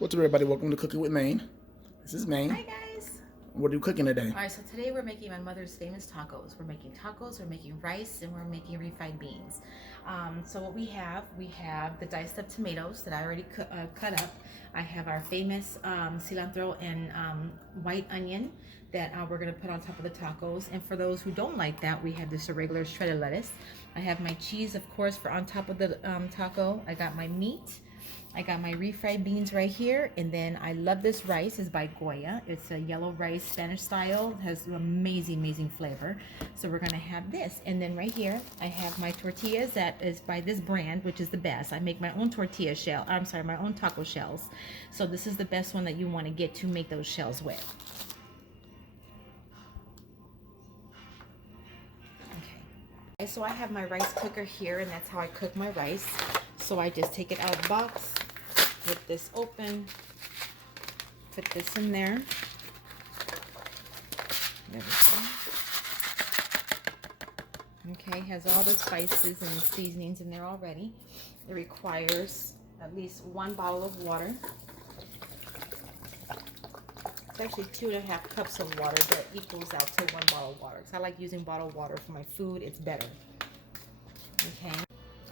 What's up, everybody? Welcome to Cookin Wit Maine. This is Maine. Hi guys. What are you cooking today? Alright, so today we're making my mother's famous tacos. We're making tacos, we're making rice, and we're making refried beans. So what we have the diced up tomatoes that I already cut up. I have our famous cilantro and white onion that we're going to put on top of the tacos. And for those who don't like that, we have this regular shredded lettuce. I have my cheese, of course, for on top of the taco. I got my meat. I got my refried beans right here, and then I love this rice. It's by Goya. It's a yellow rice, Spanish style. It has amazing flavor. So we're gonna have this. And then right here, I have my tortillas that is by this brand, which is the best. I make my own tortilla shell, I'm sorry, my own taco shells. So this is the best one that you wanna get to make those shells with. Okay. So I have my rice cooker here, and that's how I cook my rice. So I just take it out of the box, flip this open, put this in there. There we go. Okay, has all the spices and seasonings in there already. It requires at least 1 bottle of water. It's actually 2.5 cups of water that equals out to 1 bottle of water. Because I like using bottled water for my food, it's better. Okay.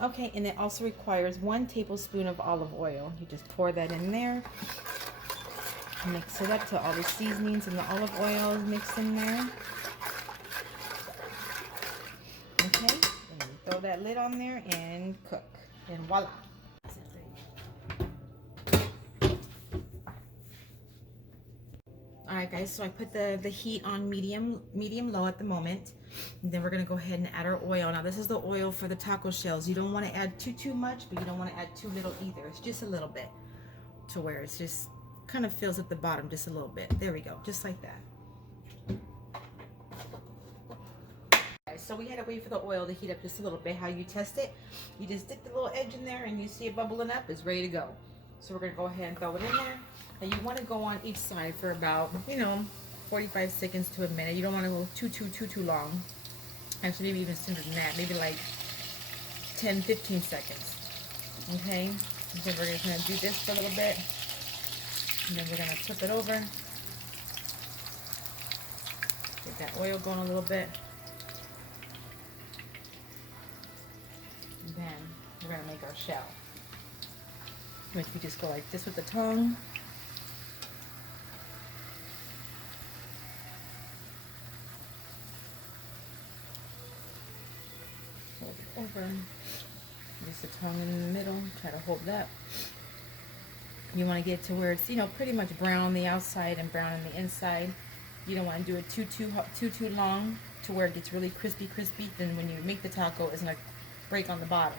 Okay, and it also requires 1 tablespoon of olive oil. You just pour that in there. Mix it up till all the seasonings and the olive oil is mixed in there. Okay, and then throw that lid on there and cook. And voila. Alright guys, so I put the heat on medium low at the moment. And then we're going to go ahead and add our oil. Now this is the oil for the taco shells. You don't want to add too much, but you don't want to add too little either. It's just a little bit to where it's just kind of fills at the bottom just a little bit. There we go, just like that. Okay, so we had to wait for the oil to heat up just a little bit. How you test it, you just dip the little edge in there and you see it bubbling up, it's ready to go. So we're going to go ahead and throw it in there. And you want to go on each side for about, 45 seconds to a minute. You don't want to go too long. Actually, maybe even sooner than that. Maybe like 10-15 seconds. Okay? And then we're just going to do this for a little bit. And then we're going to flip it over. Get that oil going a little bit. And then we're going to make our shell, which we just go like this with the tongue. Hold it over. Just the tongue in the middle. Try to hold that. You want to get to where it's, pretty much brown on the outside and brown on the inside. You don't want to do it too long to where it gets really crispy. Then when you make the taco, it's going to break on the bottom.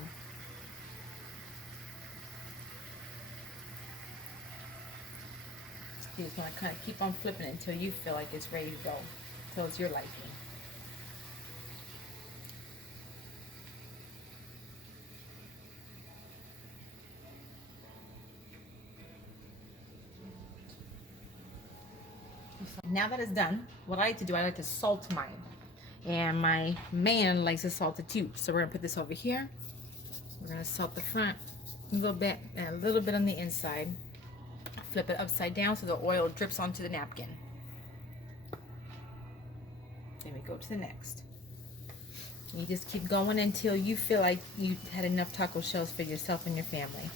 You just want to kind of keep on flipping it until you feel like it's ready to go, until it's your liking. Now that it's done, what I like to do, I like to salt mine. And my man likes to salt it too. So we're going to put this over here. We're going to salt the front a little bit and a little bit on the inside. Flip it upside down so the oil drips onto the napkin. Then we go to the next. You just keep going until you feel like you had enough taco shells for yourself and your family.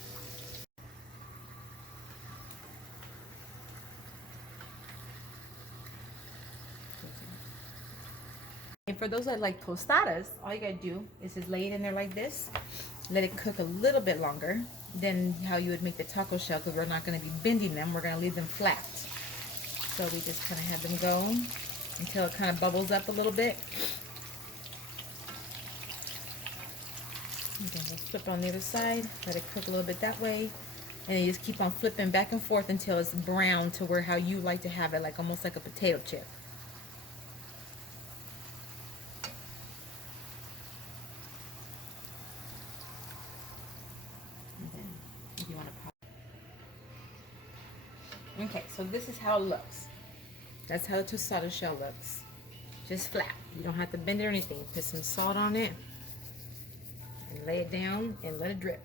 And for those that like tostadas, all you gotta do is just lay it in there like this. Let it cook a little bit longer than how you would make the taco shell, because we're not going to be bending them. We're going to leave them flat. So we just kind of have them go until it kind of bubbles up a little bit. And then we'll flip on the other side. Let it cook a little bit that way. And you just keep on flipping back and forth until it's brown to where how you like to have it, like almost like a potato chip. Okay, so this is how it looks. That's how the tostada shell looks. Just flat. You don't have to bend it or anything. Put some salt on it and lay it down and let it drip.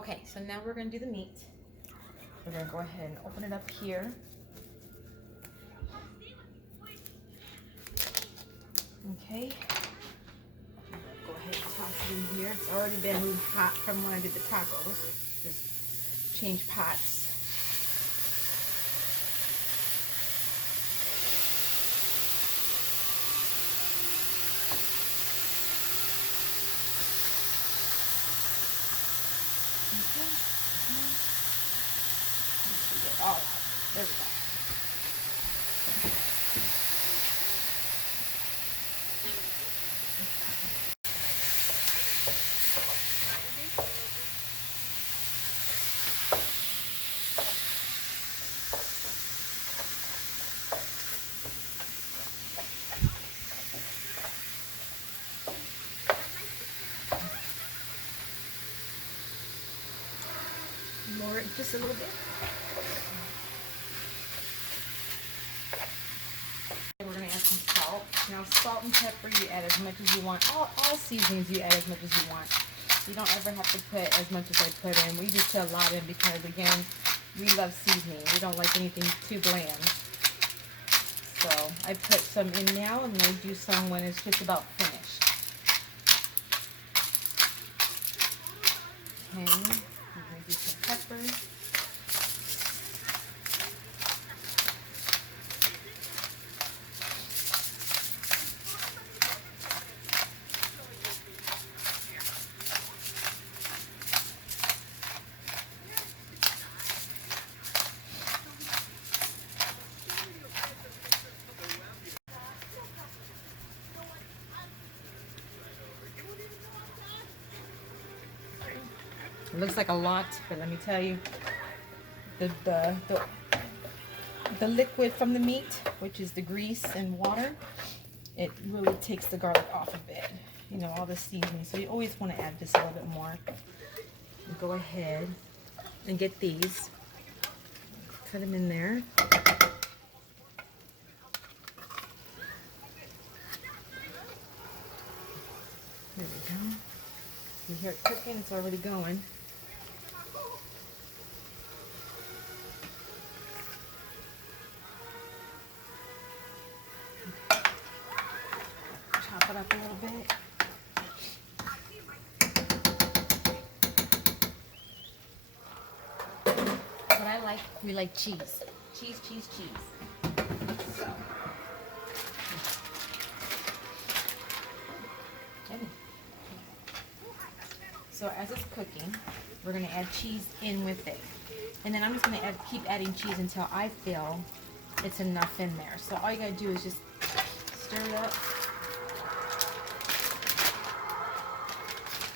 Okay, so now we're going to do the meat. We're going to go ahead and open it up here. Okay. Go ahead and toss it in here. It's already been hot from when I did the tacos. Just change pots. All out. There we go. Lower it just a little bit. We're going to add some salt. Now, salt and pepper you add as much as you want. All seasonings you add as much as you want. You don't ever have to put as much as I put in. We just put a lot in because, again, we love seasoning. We don't like anything too bland. So I put some in now, and we'll do some when it's just about finished. Okay, I'm going to do some pepper. It looks like a lot, but let me tell you, the liquid from the meat, which is the grease and water, it really takes the garlic off a bit. You know, all the seasoning. So you always want to add just a little bit more. And go ahead and get these. Put them in there. There we go. You hear it cooking, it's already going. Chop it up a little bit. What I like, we like cheese. Cheese, cheese, cheese. So. So as it's cooking, we're going to add cheese in with it. And then I'm just going to keep adding cheese until I feel it's enough in there. So all you got to do is just stir it up.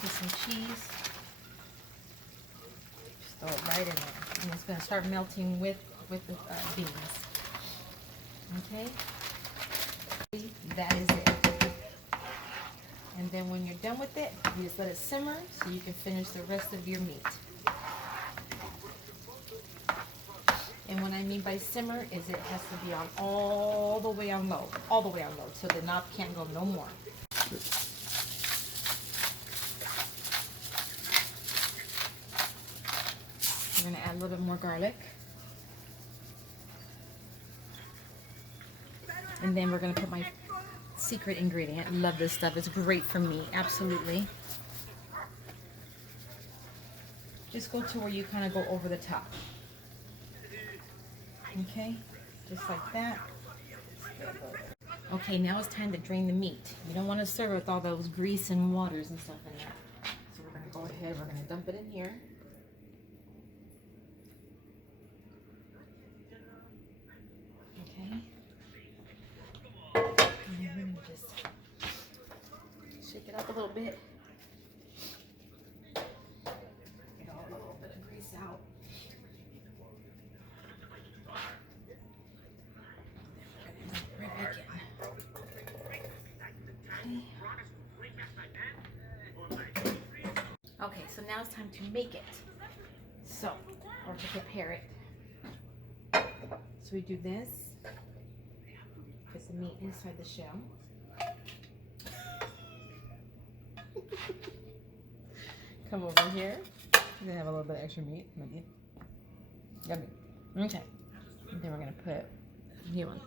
Get some cheese. Just throw it right in there. And it's going to start melting with the beans. Okay? That is it. And then when you're done with it, you just let it simmer so you can finish the rest of your meat. And what I mean by simmer is it has to be on all the way on low, so the knob can't go no more. I'm going to add a little bit more garlic. And then we're going to put my secret ingredient. I love this stuff. It's great for me. Absolutely. Just go to where you kind of go over the top. Okay? Just like that. Okay, now it's time to drain the meat. You don't want to serve it with all those grease and waters and stuff in there. So we're going to go ahead. We're going to dump it in here. Okay. And just shake it up a little bit. so now it's time to make it. So, or to prepare it. So we do this. Put the meat inside the shell. Come over here. You're gonna have a little bit of extra meat. Yummy. Okay. And then we're gonna put here one.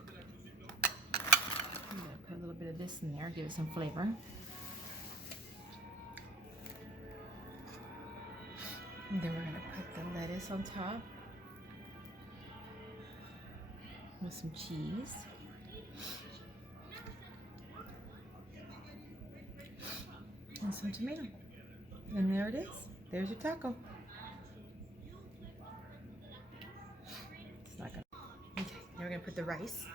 I'm gonna put a little bit of this in there, give it some flavor. And then we're gonna put the lettuce on top with some cheese. And some tomato. And there it is. There's your taco. It's not gonna. Okay, now we're gonna put the rice.